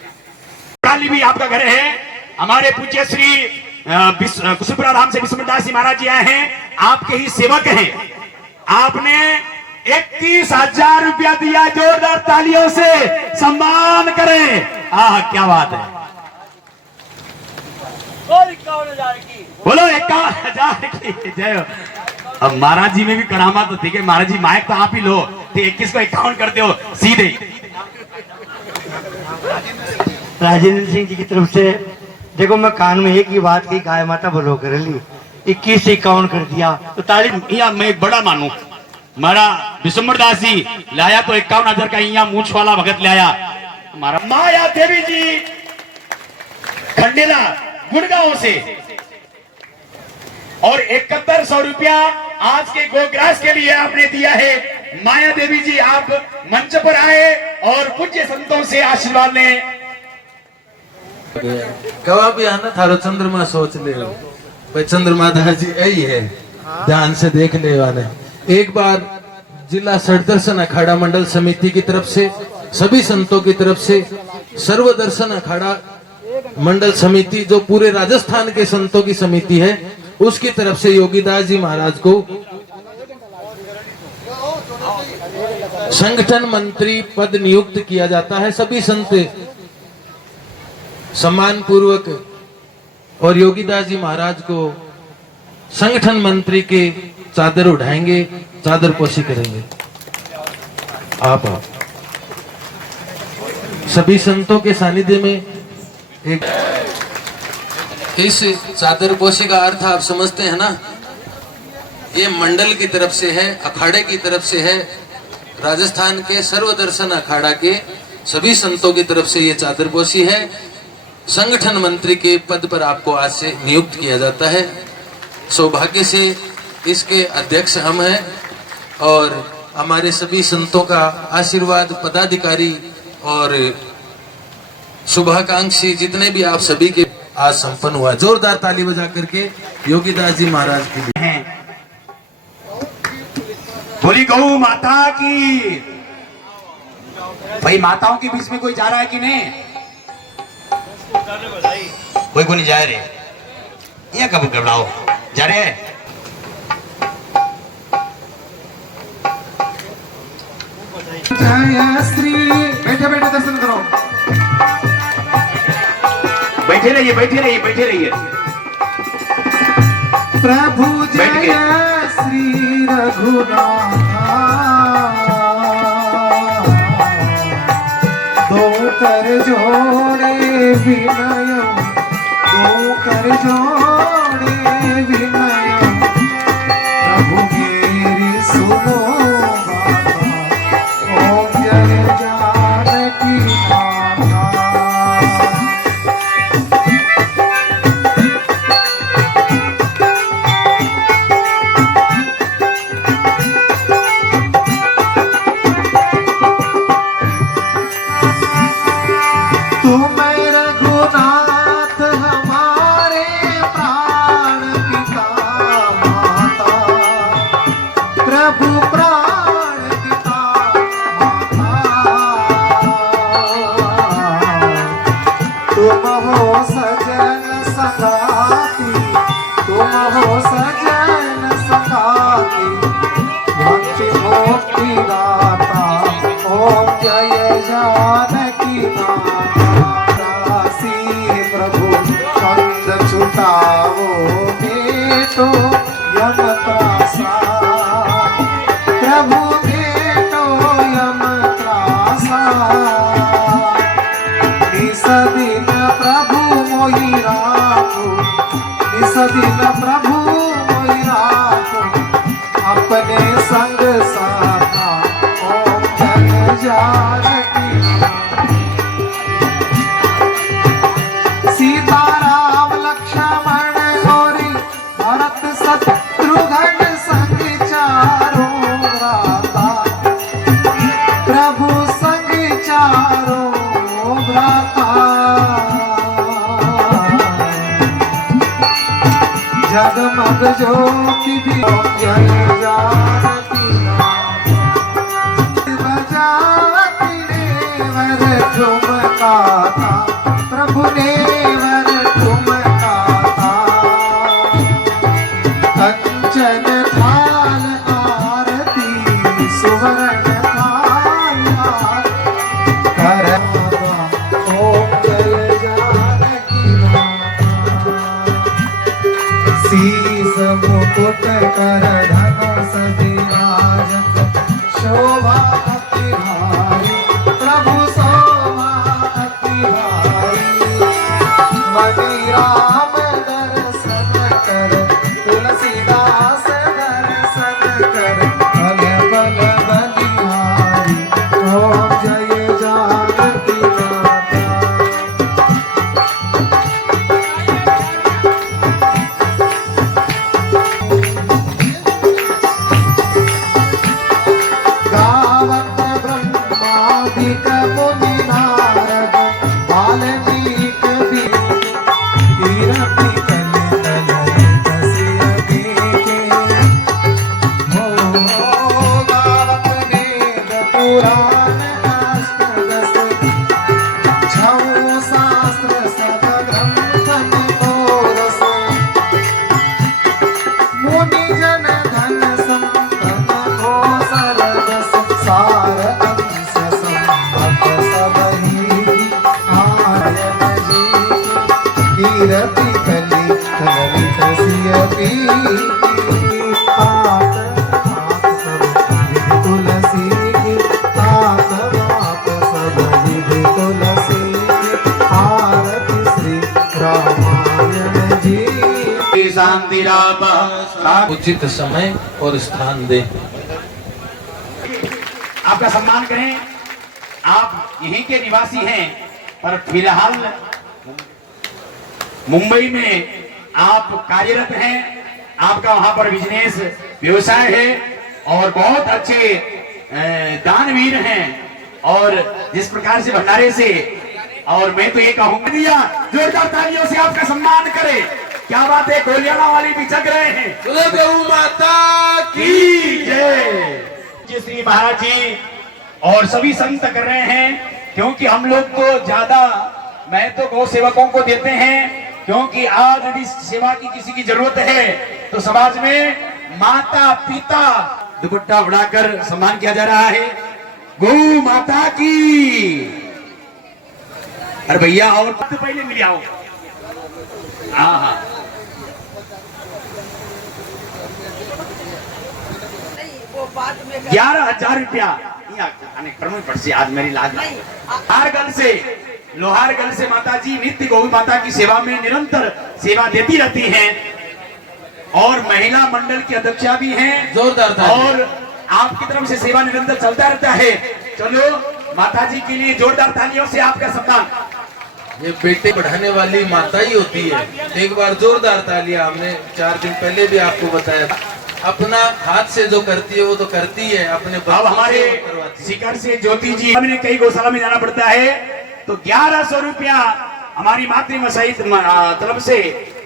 भी आपका घर है। हमारे पूज्य श्री कुशलपुरा धाम से विस्मृतदास जी महाराज जी आए हैं, आपके ही सेवक हैं। आपने 21,000 रुपया दिया, जोरदार तालियों से सम्मान करें। क्या बात है। बोलो 51,000 की जय हो। अब महाराज जी में भी करामात होती है। महाराज जी माइक तो आप ही लो, तो 21 को 51 करते हो सीधे। राजेंद्र सिंह जी की तरफ से देखो, मैं कान में एक ही बात की, गाय माता बोलो कर ली, 21 से 51 कर दिया तो ताली। यहाँ मैं एक बड़ा मानू, हमारा विश्वम्बरदास जी लाया तो 51,000 का यहाँ मूछ वाला भगत लाया। हमारा माया देवी जी खंडेला गुड़गांव से, और 7100 रुपया आज के गोग्रास के लिए आपने दिया है। माया देवी जी आप मंच पर आए और पूज्य संतों से आशीर्वाद लें। कवा भी आना थारो चंद्रमा सोच ले भाई, चंद्रमा दास जी यही है, ध्यान से देख ले वाले। एक बार जिला सड़दर्शन अखाड़ा मंडल समिति की तरफ से, सभी संतों की तरफ से, सर्वदर्शन अखाड़ा मंडल समिति जो पूरे राजस्थान के संतों की समिति है, उसकी तरफ से योगीदास जी महाराज को संगठन मंत्री पद नियुक्त किया जाता है। सभी संत सम्मान पूर्वक और योगीदास जी महाराज को संगठन मंत्री के चादर उठाएंगे, चादर पोशी करेंगे। आप सभी संतों के सानिध्य में एक इस चादर पोशी का अर्थ आप समझते हैं ना, ये मंडल की तरफ से है, अखाड़े की तरफ से है, राजस्थान के सर्वदर्शन अखाड़ा के सभी संतों की तरफ से ये चादर पोशी है। संगठन मंत्री के पद पर आपको आज से नियुक्त किया जाता है। सौभाग्य से इसके अध्यक्ष हम हैं और हमारे सभी संतों का आशीर्वाद, पदाधिकारी और शुभाकांक्षी जितने भी आप सभी के आज संपन्न हुआ। जोरदार ताली बजा करके योगीदास जी महाराज की हैं। बोली गौ माता की। भाई माताओं के बीच में कोई जा रहा है कि नहीं? कोई को नहीं जा रहे, यहाँ कब घबराओ, जा रहे हैं। जय श्री, बैठे बैठे दर्शन करो। बैठे रहिए, बैठे रहिए, बैठे रहिए। प्रभु बैठ जय के। श्री रघुनाथ, दो कर जोड़े विनय, दो कर जोड़े विनय, प्रभु मेरी सुनो गाथा, ओम जय जानकी माता। तुम रघुनाथ हमारे प्राण आरती सीता राम लक्ष्मण गौरी भरत शत्रुघ्न संग चारों भ्राता प्रभु संग चारों भ्राता जगमग ज्योति भी जल जाती बजावती नेवर ठुमकाता प्रभु नेवर ठुमकाता कंचन थाल आरती सुवर्ण थाल कर ओम जय जानकी शीस मुकुट कर धनुष विराजत शोभा अति भारी प्रभु शोभा अति भारी मणि राम दर्शन कर तुलसीदास दर्शन कर बल बल बलिहारी ओम जय जानकी माता गावत ब्रह्मादिक मुनि नारद वाल्मीक भी कीरति कल ललित सिय देखे हो गावत वेद पुराण अष्टदश छौ शास्त्र सब ग्रंथन कोरस मुनि जन धन संपन्न घोषल दस सार अंश संपत सब ही आयन जी कीरति कली ललित सिय पीति तात मात सब विधि तुलसी की तात मात सब विधि तुलसी की आरती श्री रामायण जी शांति राम उचित समय और स्थान दें। आपका सम्मान करें। आप यहीं के निवासी हैं, पर फिलहाल मुंबई में आप कार्यरत हैं। आपका वहां पर बिजनेस व्यवसाय है और बहुत अच्छे दानवीर हैं। और जिस प्रकार से भंडारे से, और मैं तो ये कहूंगा दिया, जोरदार तालियों से आपका सम्मान करें। क्या बात है, गोलियाना वाली भी जग रहे हैं। गौ माता की जय। जी श्री महाराज जी और सभी संत कर रहे हैं, क्योंकि हम लोग तो ज्यादा महत्व गौ सेवकों को देते हैं, क्योंकि आज यदि सेवा की किसी की जरूरत है तो समाज में माता पिता दुपट्टा उड़ाकर सम्मान किया जा रहा है। गौ माता की। अरे भैया और पहले मिल आओ। हाँ हाँ 11,000 रुपया से आज मेरी लाज। लोहारगढ़ से माता जी नित्य गौ माता की सेवा में निरंतर सेवा देती रहती हैं और महिला मंडल की अध्यक्षा भी हैं। जोरदार और आपकी तरफ से सेवा निरंतर चलता रहता है। चलो माता जी के लिए जोरदार तालियों से आपका सम्मान। ये बेटे बढ़ाने वाली माता ही होती है। एक बार जोरदार तालियां। हमने 4 दिन पहले भी आपको बताया, अपना हाथ से जो करती है वो तो करती है, अपने अब हमारे शिखर से ज्योति जी, हमने कई गौशाला में जाना पड़ता है तो 1100 रुपया हमारी मातृमसाई तरफ से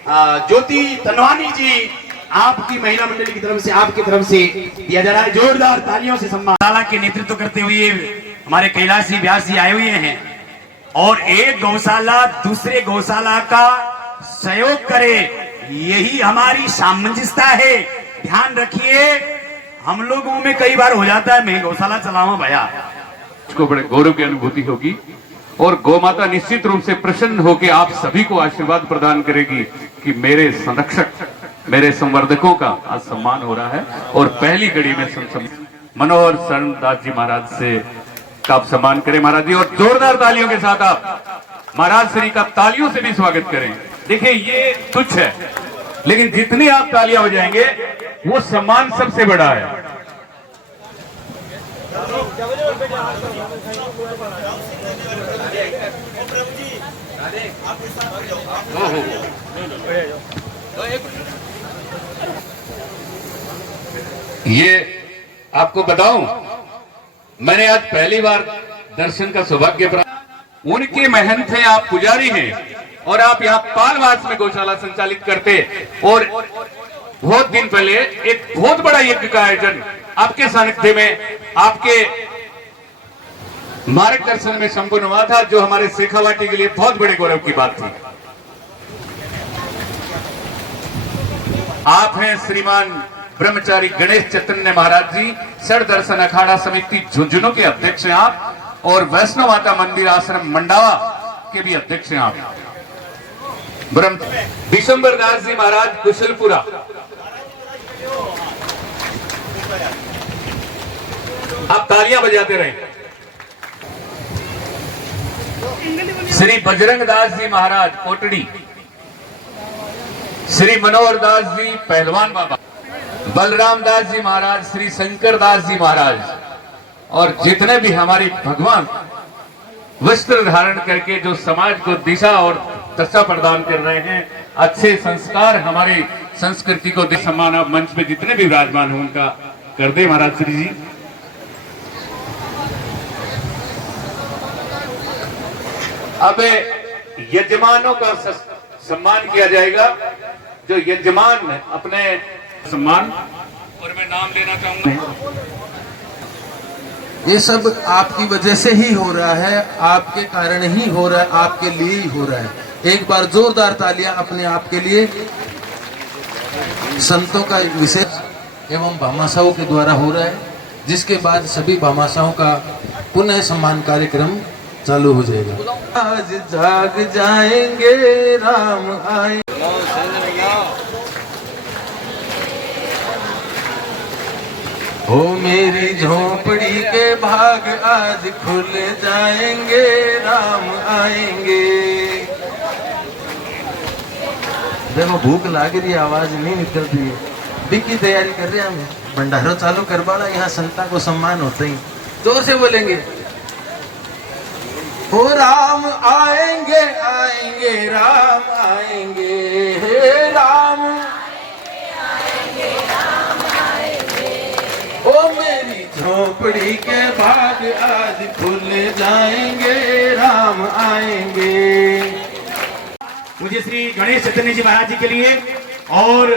ज्योति तनवानी जी आपकी महिला मंडली की तरफ से, आपकी तरफ से दिया जा रहा है। जोरदार तालियों से सम्मान। गौशाला के नेतृत्व करते हुए हमारे कैलाशी व्यास जी आए हुए हैं और एक गौशाला दूसरे गौशाला का सहयोग करे, यही हमारी सामंजस्यता है। ध्यान रखिए, हम लोगों में कई बार हो जाता है मैं गौशाला चलाऊं भैया, उसको बड़े गौरव की अनुभूति होगी और गौ माता निश्चित रूप से प्रसन्न होकर आप सभी को आशीर्वाद प्रदान करेगी कि मेरे संरक्षक, मेरे संवर्धकों का आज सम्मान हो रहा है। और पहली कड़ी में मनोहर शरण दास जी महाराज से का आप सम्मान करें महाराज जी, और जोरदार तालियों के साथ आप महाराज श्री का तालियों से भी स्वागत करें। देखिए ये तुच्छ है, लेकिन जितनी आप तालियां बजाएंगे वो सम्मान सबसे बड़ा है। ये आपको बताऊं, मैंने आज पहली बार दर्शन का सौभाग्य प्राप्त। उनके महंत हैं, आप पुजारी हैं और आप यहाँ पालवास में गौशाला संचालित करते, और बहुत दिन पहले एक बहुत बड़ा यज्ञ का आयोजन आपके सानिध्य में, आपके मार्गदर्शन में संपन्न हुआ था, जो हमारे शेखावाटी के लिए बहुत बड़े गौरव की बात थी। आप हैं श्रीमान ब्रह्मचारी गणेश चैतन्य महाराज जी, सर दर्शन अखाड़ा समिति झुंझुनू के अध्यक्ष हैं आप, और वैष्णव माता मंदिर आश्रम मंडावा के भी अध्यक्ष हैं आप। ब्रह्म विशंबर दास जी महाराज कुशलपुरा, आप तालियां बजाते रहे। श्री बजरंग दास जी महाराज कोटड़ी, श्री मनोहर दास जी पहलवान बाबा, बलराम दास जी महाराज, श्री शंकर दास जी महाराज, और जितने भी हमारे भगवान वस्त्र धारण करके जो समाज को दिशा और दशा प्रदान कर रहे हैं, अच्छे संस्कार हमारी संस्कृति को सम्मान। आप मंच पे जितने भी विराजमान हो उनका कर दे महाराज श्री जी। अब यजमानों का सम्मान किया जाएगा, जो यजमान अपने सम्मान, और मैं नाम लेना चाहूंगा। ये सब आपकी वजह से ही हो रहा है, आपके कारण ही हो रहा है, आपके लिए ही हो रहा है। एक बार जोरदार तालियां अपने आप के लिए। संतों का विशेष एवं भामाशाहों के द्वारा हो रहा है, जिसके बाद सभी भामाशाहों का पुनः सम्मान कार्यक्रम चालू हो जाएगा। आज जाग जाएंगे राम आए, हो मेरी झोपड़ी के भाग आज खुल जाएंगे, राम आएंगे। देखो भूख लाग रही है, आवाज नहीं निकल रही है। डी की तैयारी कर रहे हैं हम, भंडारो चालू करवाना, यहाँ संता को सम्मान होते ही जोर से बोलेंगे, हो राम आएंगे आएंगे राम आएंगे, हे राम ओ मेरी झोपड़ी के भाग आज खुल जाएंगे, राम आएंगे। मुझे श्री गणेश चैतन्य जी महाराज जी के लिए और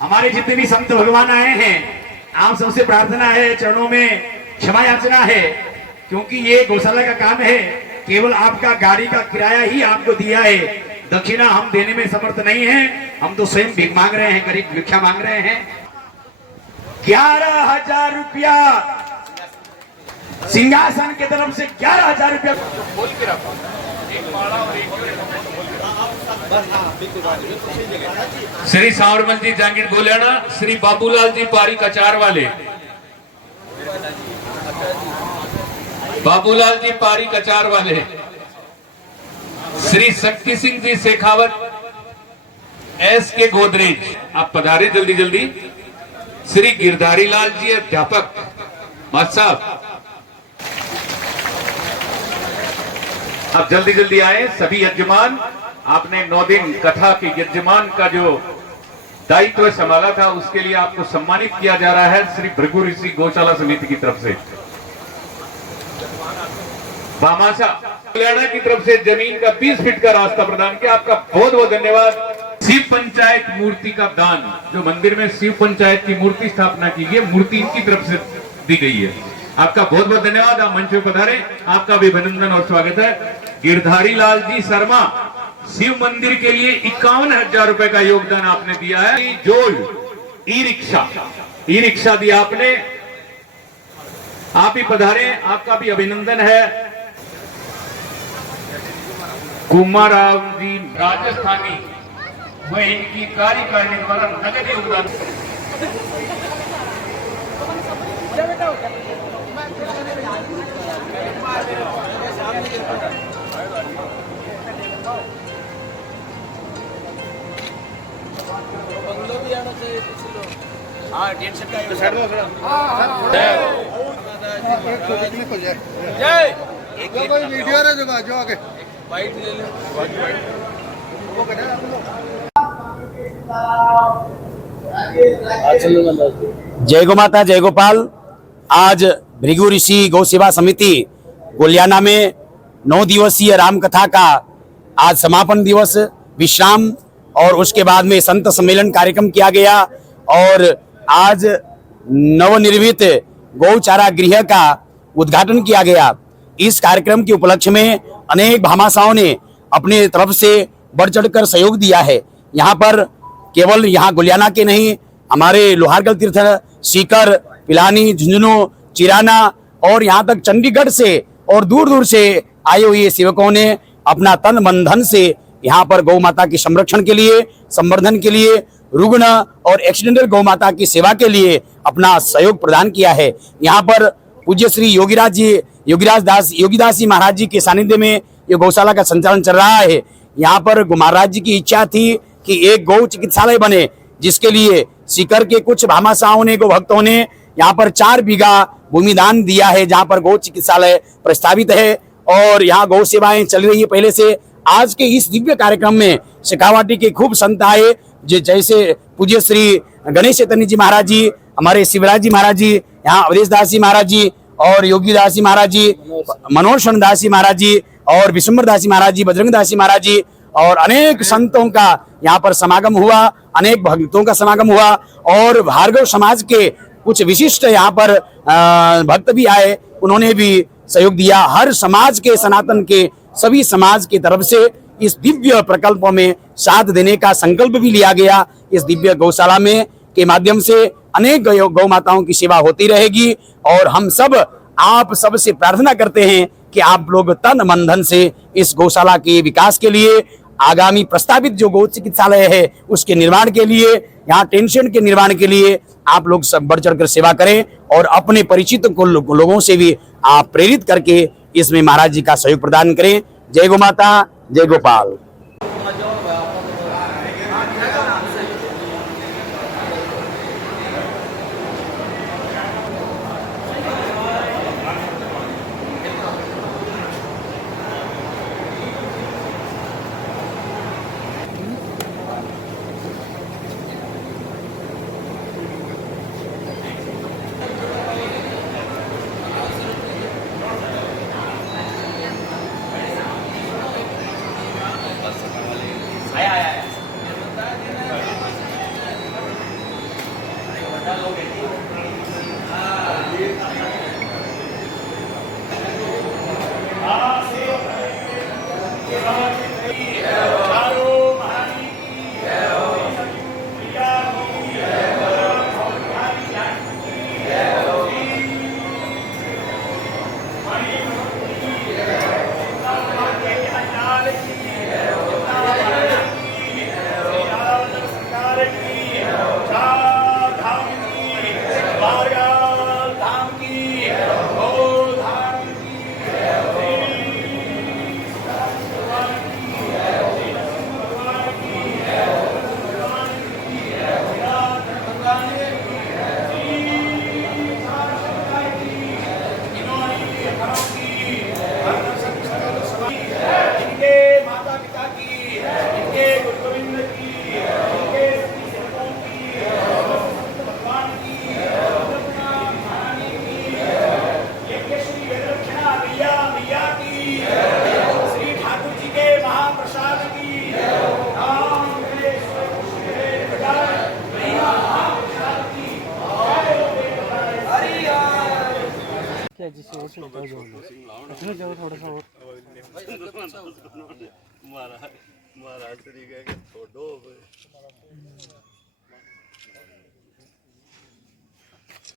हमारे जितने भी संत भगवान आए हैं, आप सबसे प्रार्थना है, चरणों में क्षमा याचना है, क्योंकि ये गौशाला का काम है। केवल आपका गाड़ी का किराया ही आपको दिया है, दक्षिणा हम देने में समर्थ नहीं है। हम तो स्वयं भीख मांग रहे हैं, गरीब भिक्षा मांग रहे हैं। 11,000 रुपया सिंहासन की तरफ से, 11,000 रुपया बोल के रखो। श्री सावरमल जी जांगीर गोलियाना, श्री बाबूलाल जी पारी कचार वाले, बाबूलाल जी पारी कचार वाले, श्री शक्ति सिंह जी शेखावत एस के गोदरेज, आप पधारे जल्दी जल्दी। श्री गिरधारी लाल जी अध्यापक मास्टर साहब, आप जल्दी जल्दी आए। सभी यजमान, आपने 9 दिन कथा के यजमान का जो दायित्व संभाला था, उसके लिए आपको सम्मानित किया जा रहा है श्री भृगु ऋषि गौशाला समिति की तरफ से। भामाशाह हरियाणा की तरफ से जमीन का 20 फीट का रास्ता प्रदान किया, आपका बहुत बहुत धन्यवाद। शिव पंचायत मूर्ति का दान, जो मंदिर में शिव पंचायत की मूर्ति स्थापना की गई, मूर्ति इनकी तरफ से दी गई है, आपका बहुत बहुत धन्यवाद। आप मंच पे पधारे, आपका भी अभिनंदन और स्वागत है। गिरधारी लाल जी शर्मा, शिव मंदिर के लिए 51,000 रुपए का योगदान आपने दिया है। जोल ई रिक्शा दिया आपने, आप ही पधारे, आपका भी अभिनंदन है। कुमाराव जी राजस्थानी, वह इनकी कार्यकारिणी द्वारा नगद योगदान। जय गो माता जय गोपाल। आज भृगु ऋषि गौ सेवा समिति गोलियाना में 9 दिवसीय राम कथा का आज समापन दिवस, विश्राम और उसके बाद में संत सम्मेलन कार्यक्रम किया गया। और आज नवनिर्मित गौचारा गृह का उद्घाटन किया गया। इस कार्यक्रम के उपलक्ष्य में अनेक भामाशाहों ने अपने तरफ से बढ़ चढ़कर सहयोग दिया है। यहाँ पर केवल यहाँ गोलियाना के नहीं, हमारे लोहारगढ़ तीर्थ, सीकर, पिलानी, झुंझुनू, चिराना और यहाँ तक चंडीगढ़ से और दूर दूर से आए हुए सेवकों ने अपना तन मन धन से यहाँ पर गौ माता के संरक्षण के लिए, संवर्धन के लिए, रुग्ण और एक्सीडेंटल गौ माता की सेवा के लिए अपना सहयोग प्रदान किया है। यहाँ पर पूज्य श्री योगीदास जी महाराज जी के सानिध्य में ये गौशाला का संचालन चल रहा है। यहाँ पर महाराज जी की इच्छा थी कि एक गौ चिकित्सालय बने, जिसके लिए सीकर के कुछ भामाशाहों ने, गौ भक्तों ने यहाँ पर 4 बीघा भूमि दान दिया है, जहाँ पर गौ चिकित्सालय प्रस्तावित है और यहाँ गौ सेवाएं चल रही है पहले से। आज के इस दिव्य कार्यक्रम में शेखावाटी के खूब संत आए, जैसे पूज्य श्री गणेश चैतन्य जी महाराज जी, हमारे शिवराज जी महाराज जी, यहाँ अवधेश दास जी महाराज जी और योगी दास जी महाराज जी, मनोज दास जी महाराज जी और विशंबर दास जी महाराज जी, बजरंग दास जी महाराज जी और अनेक संतों का यहाँ पर समागम हुआ, अनेक भक्तों का समागम हुआ और भार्गव समाज के कुछ विशिष्ट यहाँ पर भक्त भी आए, उन्होंने भी सहयोग दिया। हर समाज के, सनातन के सभी समाज की तरफ से इस दिव्य प्रकल्प में साथ देने का संकल्प भी लिया गया। इस दिव्य गौशाला में के माध्यम से अनेक गौ माताओं की सेवा होती रहेगी और हम सब आप सब से प्रार्थना करते हैं कि आप लोग तन मन धन से इस गौशाला के विकास के लिए, आगामी प्रस्तावित जो गौ चिकित्सालय है उसके निर्माण के लिए, यहाँ टेंशन के निर्माण के लिए आप लोग सब बढ़ चढ़कर सेवा करें और अपने परिचित को लोगों से भी आप प्रेरित करके इसमें महाराज जी का सहयोग प्रदान करें। जय गौ माता, जय गोपाल। महाराज श्री कह के छोड़ो